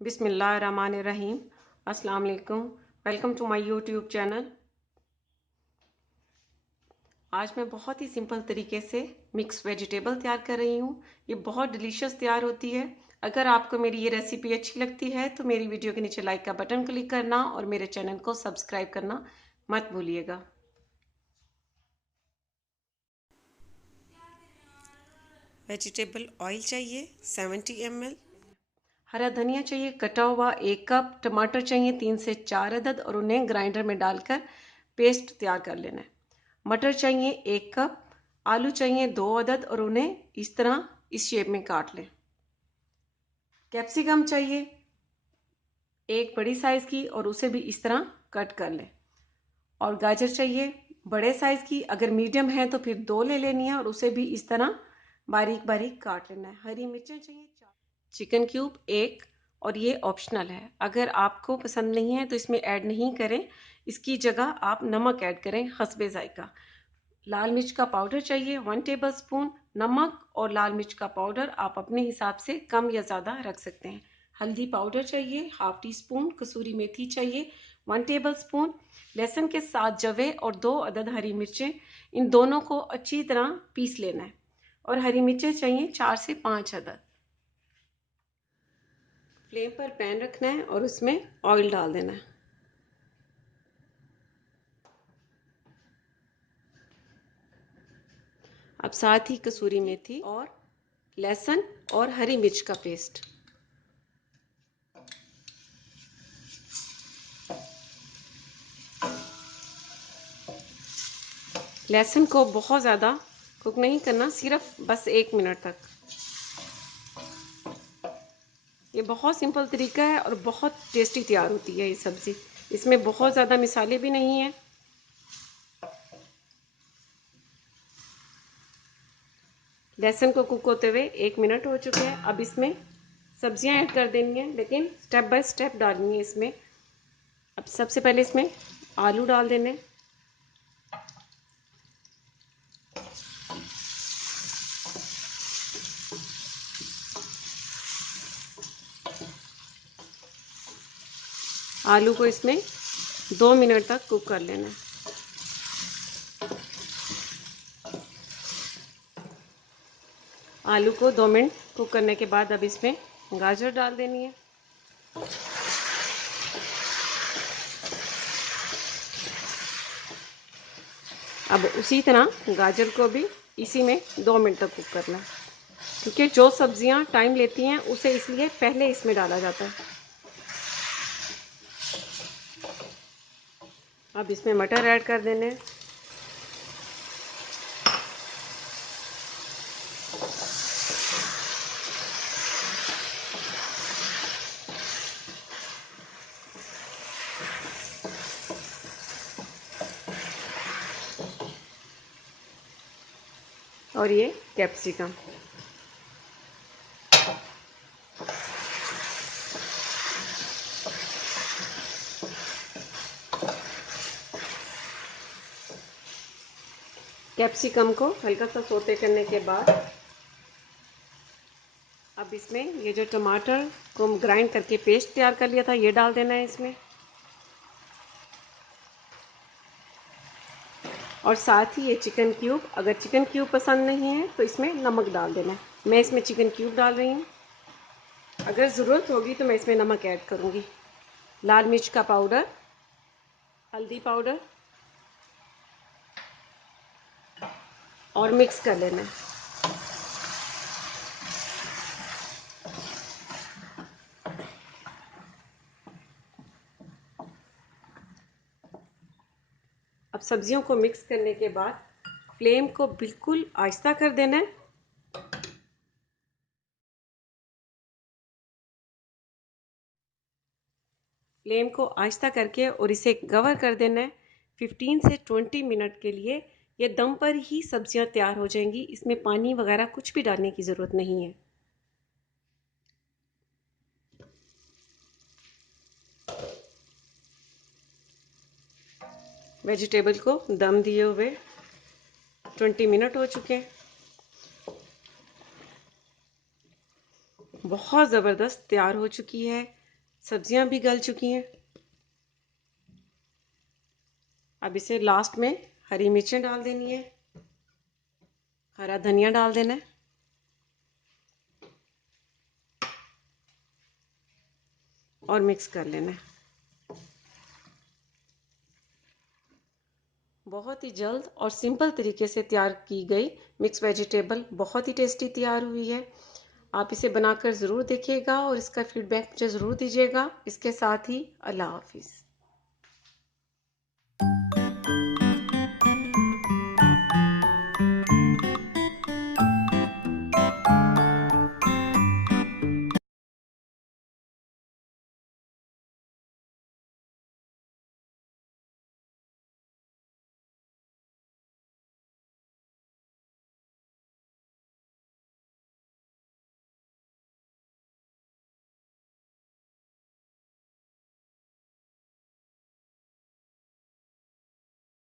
बिस्मिल्लाहिर्रहमानिर्रहीम। अस्सलाम वालेकुम। Welcome to my YouTube channel. आज मैं बहुत ही सिंपल तरीके से मिक्स वेजिटेबल तैयार कर रही हूँ। ये बहुत डिलीशियस तैयार होती है। अगर आपको मेरी ये रेसिपी अच्छी लगती है तो मेरी वीडियो के नीचे लाइक का बटन क्लिक करना और मेरे चैनल को सब्सक्राइब करना मत भूलिएगा। वेजिटेबल ऑयल चाहिए 70 ml। हरा धनिया चाहिए कटा हुआ 1 कप। टमाटर चाहिए 3 से 4 अदद और उन्हें ग्राइंडर में डालकर पेस्ट तैयार कर लेना है। मटर चाहिए 1 कप। आलू चाहिए 2 अदद और उन्हें इस तरह इस शेप में काट लें। कैप्सिकम चाहिए एक बड़ी साइज की और उसे भी इस तरह कट कर लें। और गाजर चाहिए बड़े साइज की, अगर मीडियम है तो फिर 2 ले लेनी है और उसे भी इस तरह बारीक बारीक काट लेना है। हरी मिर्चें चाहिए 4। चिकन क्यूब 1 और ये ऑप्शनल है, अगर आपको पसंद नहीं है तो इसमें ऐड नहीं करें। इसकी जगह आप नमक ऐड करें हस्बे जायका। लाल मिर्च का पाउडर चाहिए 1 टेबलस्पून। नमक और लाल मिर्च का पाउडर आप अपने हिसाब से कम या ज़्यादा रख सकते हैं। हल्दी पाउडर चाहिए हाफ टी स्पून। कसूरी मेथी चाहिए 1 टेबलस्पून। लहसुन के 7 जवे और 2 अदद हरी मिर्चें, इन दोनों को अच्छी तरह पीस लेना है। और हरी मिर्चें चाहिए 4 से 5 अदद। फ्लेम पर पैन रखना है और उसमें ऑयल डाल देना है। अब साथ ही कसूरी मेथी और लहसुन और हरी मिर्च का पेस्ट। लहसुन को बहुत ज़्यादा कुक नहीं करना, सिर्फ बस 1 मिनट तक। ये बहुत सिंपल तरीका है और बहुत टेस्टी तैयार होती है ये सब्ज़ी। इसमें बहुत ज़्यादा मिसाले भी नहीं हैं। लहसुन को कुक होते हुए 1 मिनट हो चुके हैं। अब इसमें सब्जियां ऐड कर देनी है, लेकिन स्टेप बाय स्टेप डालनी है इसमें। अब सबसे पहले इसमें आलू डाल देने। आलू को इसमें 2 मिनट तक कुक कर लेना है। आलू को 2 मिनट कुक करने के बाद अब इसमें गाजर डाल देनी है। अब उसी तरह गाजर को भी इसी में 2 मिनट तक कुक करना है, क्योंकि जो सब्जियां टाइम लेती हैं उसे इसलिए पहले इसमें डाला जाता है। अब इसमें मटर ऐड कर देने। और ये कैप्सिकम। कैप्सिकम को हल्का सा सोते करने के बाद अब इसमें ये जो टमाटर को ग्राइंड करके पेस्ट तैयार कर लिया था ये डाल देना है इसमें। और साथ ही ये चिकन क्यूब, अगर चिकन क्यूब पसंद नहीं है तो इसमें नमक डाल देना है। मैं इसमें चिकन क्यूब डाल रही हूँ, अगर ज़रूरत होगी तो मैं इसमें नमक ऐड करूँगी। लाल मिर्च का पाउडर, हल्दी पाउडर और मिक्स कर लेना है। अब सब्जियों को मिक्स करने के बाद फ्लेम को बिल्कुल आहिस्ता कर देना है। फ्लेम को आहिस्ता करके और इसे कवर कर देना है 15 से 20 मिनट के लिए। ये दम पर ही सब्जियां तैयार हो जाएंगी, इसमें पानी वगैरह कुछ भी डालने की ज़रूरत नहीं है। वेजिटेबल को दम दिए हुए 20 मिनट हो चुके हैं। बहुत ज़बरदस्त तैयार हो चुकी है। सब्जियां भी गल चुकी हैं। अब इसे लास्ट में हरी मिर्चें डाल देनी है, हरा धनिया डाल देना है और मिक्स कर लेना है। बहुत ही जल्द और सिंपल तरीके से तैयार की गई मिक्स वेजिटेबल बहुत ही टेस्टी तैयार हुई है। आप इसे बनाकर ज़रूर देखिएगा और इसका फीडबैक मुझे ज़रूर दीजिएगा। इसके साथ ही अल्लाह हाफिज़।